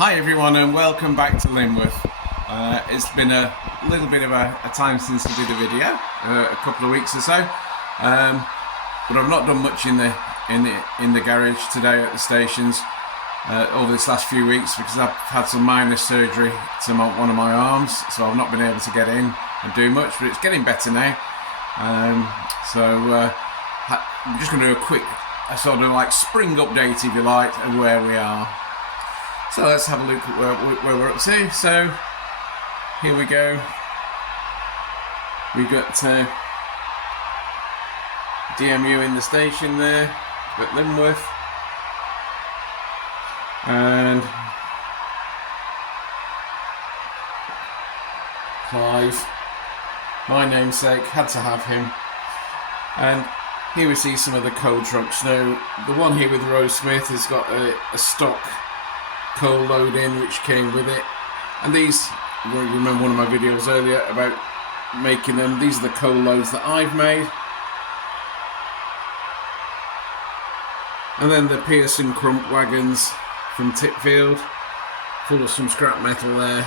Hi everyone and welcome back to Lyneworth. It's been a little bit of a time since I did a video, a couple of weeks or so, but I've not done much in the garage today at the stations over this last few weeks because I've had some minor surgery to one of my arms, so I've not been able to get in and do much, but it's getting better now. I'm just going to do a quick sort of like spring update, if you like, of where we are. So let's have a look at where we're up to. So here we go. We've got DMU in the station there at Lyneworth, and Clive, my namesake, had to have him. And here we see some of the coal trucks. Now the one here with Rose Smith has got a stock coal load in which came with it, and these, you remember one of my videos earlier about making them, these are the coal loads that I've made. And then the Pearson Crump wagons from Titfield, full of some scrap metal there.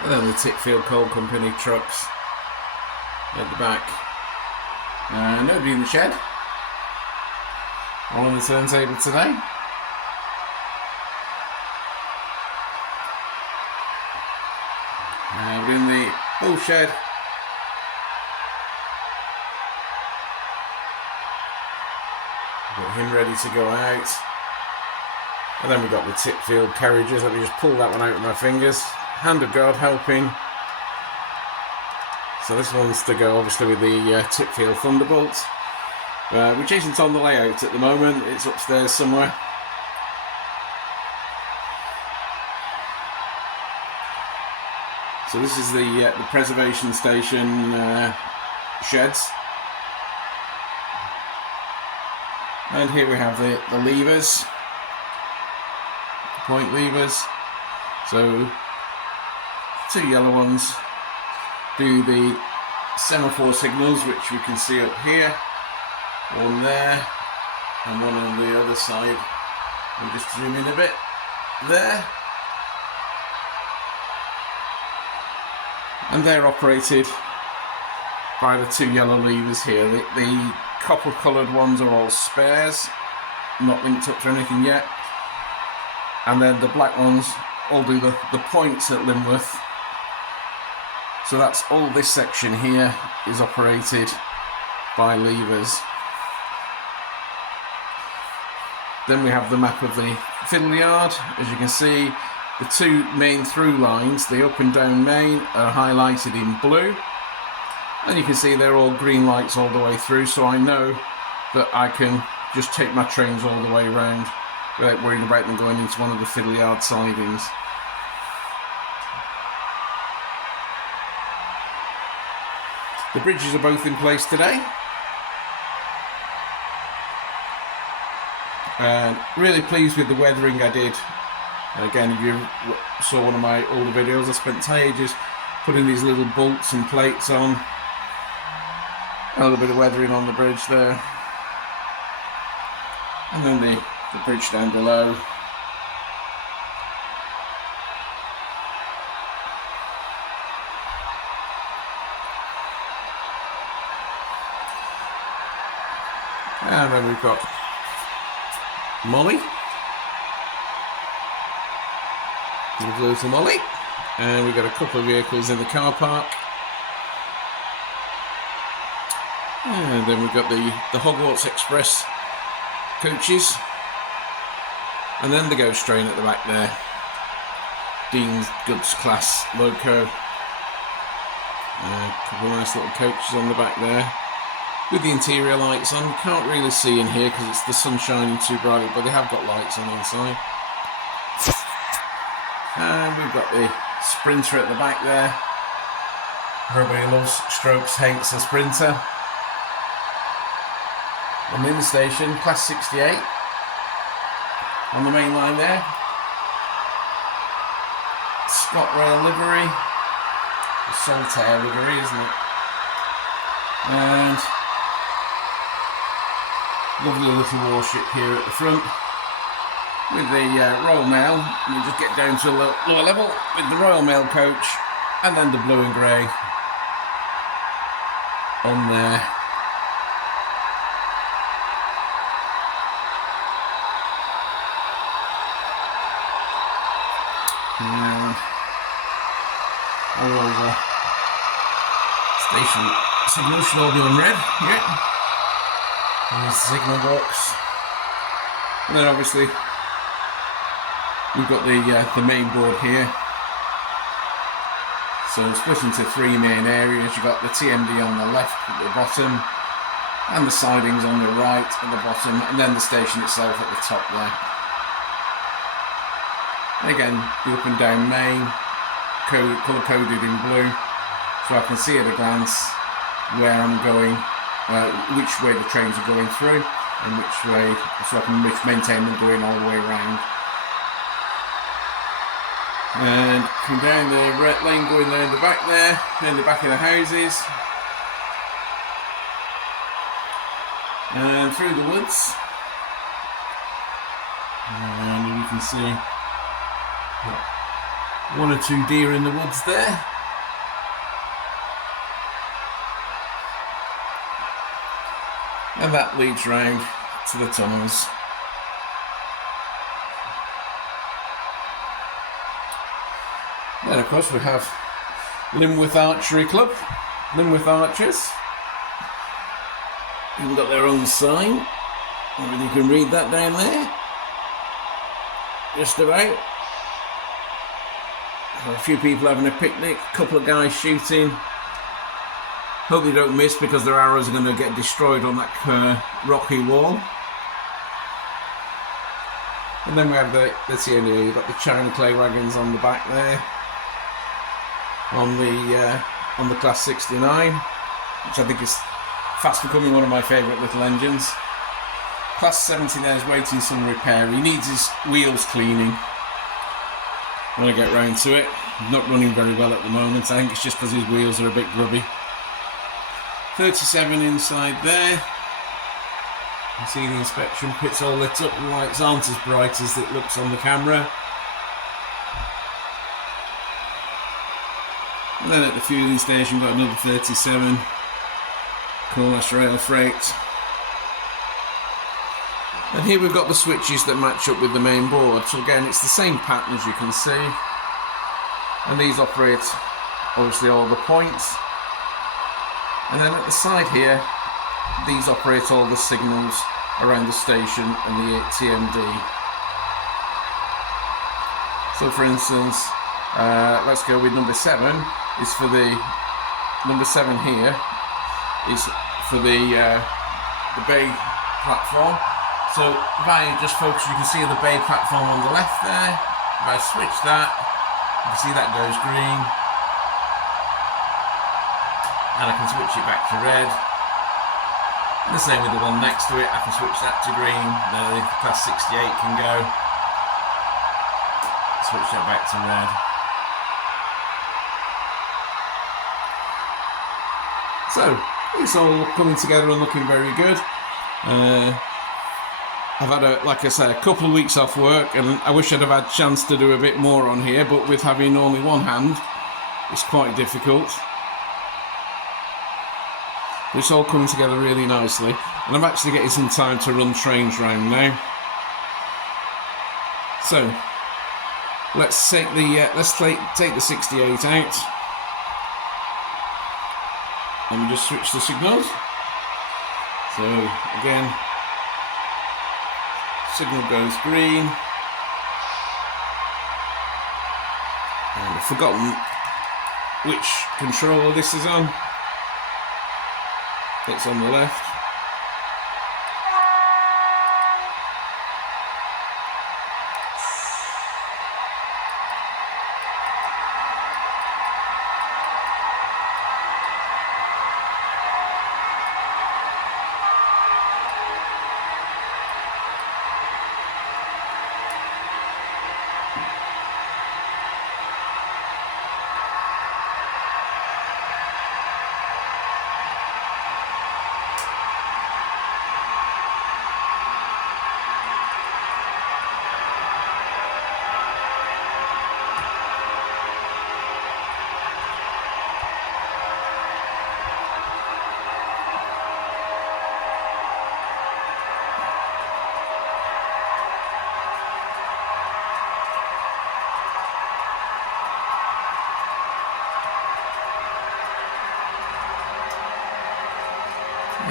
And then the Titfield Coal Company trucks at the back. Nobody in the shed, all on the turntable today. We're in the bull shed. Got him ready to go out. And then we've got the Titfield carriages. Let me just pull that one out with my fingers. Hand of God helping. So this one's to go obviously with the Titfield Thunderbolts, which isn't on the layout at the moment. It's upstairs somewhere. So this is the preservation station sheds, and here we have the levers, point levers. So two yellow ones do the semaphore signals, which we can see up here, one there and one on the other side. We'll just zoom in a bit there. And they're operated by the two yellow levers here. The copper coloured ones are all spares, not linked up to anything yet. And then the black ones all do the points at Lyneworth. So that's all this section here is operated by levers. Then we have the map of the fiddle yard. As you can see, the two main through lines, the up and down main, are highlighted in blue. And you can see they're all green lights all the way through, so I know that I can just take my trains all the way around without worrying about them going into one of the fiddle yard sidings. The bridges are both in place today. And really pleased with the weathering I did. Again, if you saw one of my older videos, I spent ages putting these little bolts and plates on. A little bit of weathering on the bridge there. And then the bridge down below. And then we've got Molly. Little Molly, and we've got a couple of vehicles in the car park, and then we've got the Hogwarts Express coaches, and then the Ghost train at the back there, Dean's Goods class loco. A couple of nice little coaches on the back there with the interior lights on. You can't really see in here because it's the sun shining too brightly, but they have got lights on inside. And we've got the Sprinter at the back there. Everybody loves strokes, hates a Sprinter. And in the station, class 68 on the main line there. ScotRail livery, the Saltaire livery, isn't it? And lovely little warship here at the front. with the Royal Mail. And you just get down to a lower level with the Royal Mail coach, and then the blue and grey on there. And all the station signals should all be on red. Yeah. And there's the signal box. And then obviously we've got the main board here. So split into three main areas. You've got the TMD on the left at the bottom, and the sidings on the right at the bottom, and then the station itself at the top there. And again, the up and down main, colour coded in blue, so I can see at a glance where I'm going, which way the trains are going through, and which way, so I can maintain them going all the way around. And come down the red lane going there in the back there, in the back of the houses, and through the woods, and you can see one or two deer in the woods there. And that leads round to the tunnels. Then of course we have Lyneworth Archery Club, Lyneworth Archers. They've got their own sign. Maybe you can read that down there. Just about. A few people having a picnic, a couple of guys shooting. Hope they don't miss, because their arrows are going to get destroyed on that rocky wall. And then we have the TNA. You've got the China clay wagons on the back there, on the Class 69, which I think is fast becoming one of my favourite little engines. Class 70 there is waiting some repair. He needs his wheels cleaning when I get round to it. He's not running very well at the moment. I think it's just because his wheels are a bit grubby. 37 inside there. You see the inspection pit's all lit up. The lights aren't as bright as it looks on the camera. And then at the fueling station, we've got another 37. Course rail freight. And here we've got the switches that match up with the main board. So again, it's the same pattern as you can see. And these operate obviously all the points. And then at the side here, these operate all the signals around the station and the TMD. So for instance, let's go with number 7. Is for the number 7 here is for the bay platform. So if I just focus, you can see the bay platform on the left there. If I switch that, you can see that goes green. And I can switch it back to red. And the same with the one next to it, I can switch that to green. The Class 68 can go. Switch that back to red. So, it's all coming together and looking very good. I've had, like I say, a couple of weeks off work, and I wish I'd have had a chance to do a bit more on here, but with having only one hand, it's quite difficult. But it's all coming together really nicely, and I'm actually getting some time to run trains round now. So, let's take the 68 out. Let me just switch the signals. So again, signal goes green. And I've forgotten which controller this is on. It's on the left.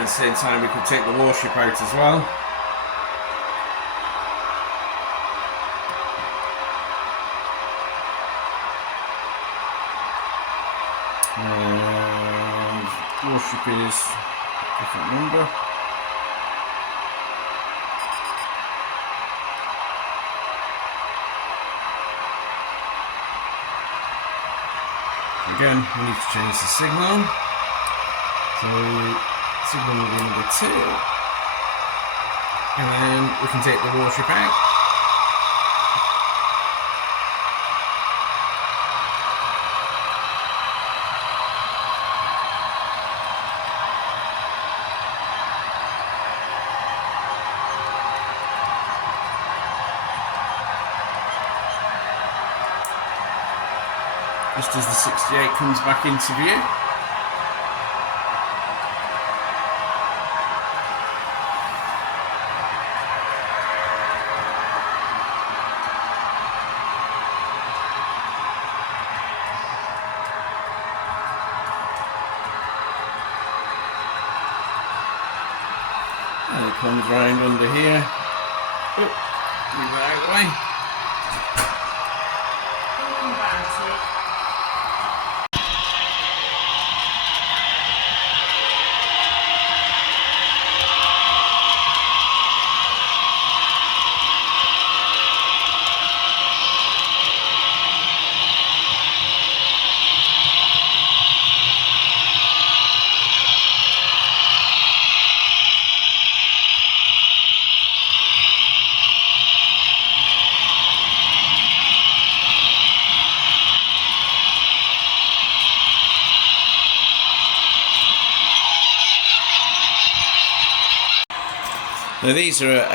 at the same time we could take the warship out as well. And warship is a different number. Again, we need to change the signal. So signal will be number 2. And then we can take the warship out. Just as the 68 comes back into view. And it comes round under here. Oop, move that out of the way. Now these are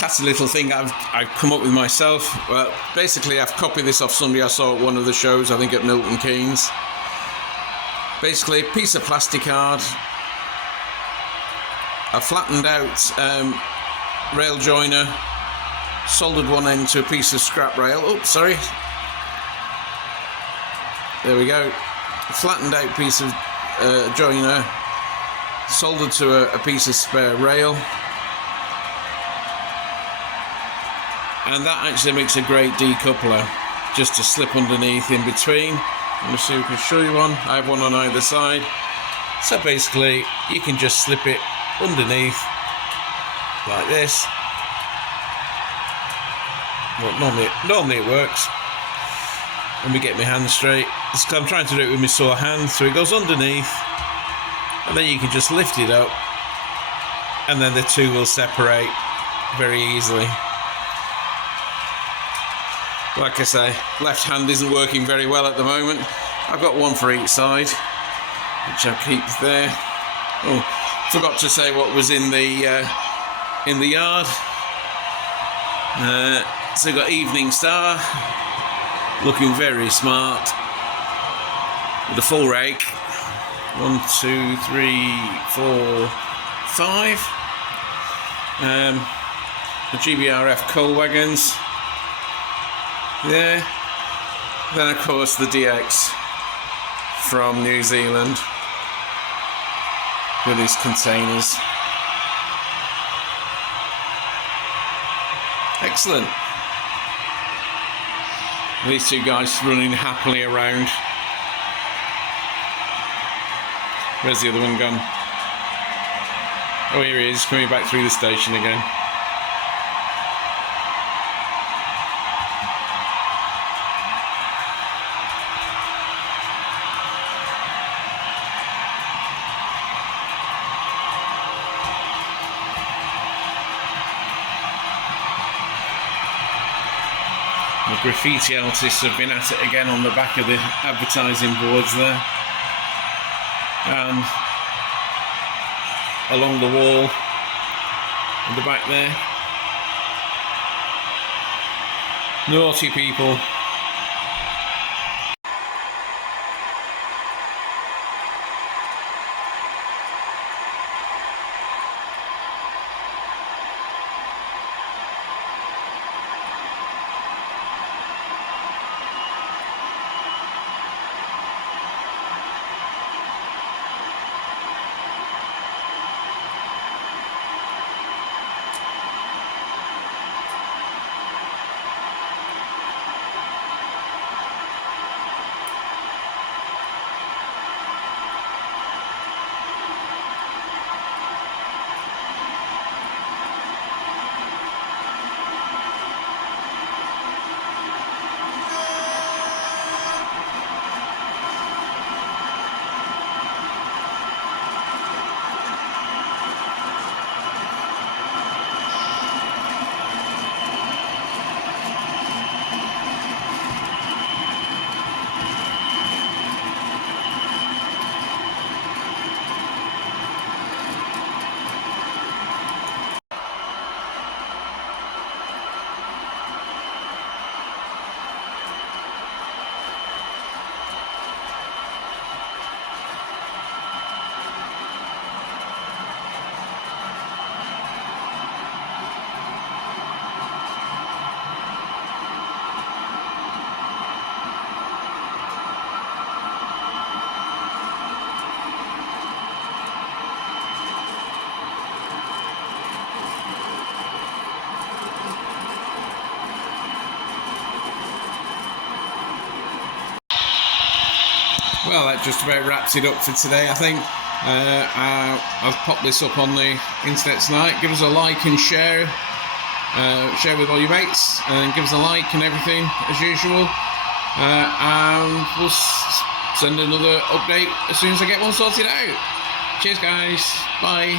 that's a little thing I've come up with myself. Well, basically I've copied this off somebody I saw at one of the shows, I think at Milton Keynes. Basically a piece of plastic card, a flattened out rail joiner, soldered one end to a piece of scrap rail. Oh, sorry. There we go. A flattened out piece of joiner, soldered to a piece of spare rail. And that actually makes a great decoupler, just to slip underneath in between. Let me see if we can show you one. I have one on either side. So basically, you can just slip it underneath, like this. Well, normally it works. Let me get my hand straight. I'm trying to do it with my sore hand, so it goes underneath, and then you can just lift it up, and then the two will separate very easily. Like I say, left hand isn't working very well at the moment. I've got one for each side, which I'll keep there. Oh, forgot to say what was in the yard. So we've got Evening Star, looking very smart, with a full rake. 1, 2, 3, 4, 5. The GBRF coal wagons. There. Then of course the DX from New Zealand with his containers. Excellent. These two guys running happily around. Where's the other one gone? Oh, here he is, coming back through the station again. The graffiti artists have been at it again on the back of the advertising boards there, and along the wall in the back there. Naughty people. Well, that just about wraps it up for today, I think. I've popped this up on the internet tonight. Give us a like and share. Share with all your mates, and give us a like and everything as usual. And we'll send another update as soon as I get one sorted out. Cheers, guys. Bye.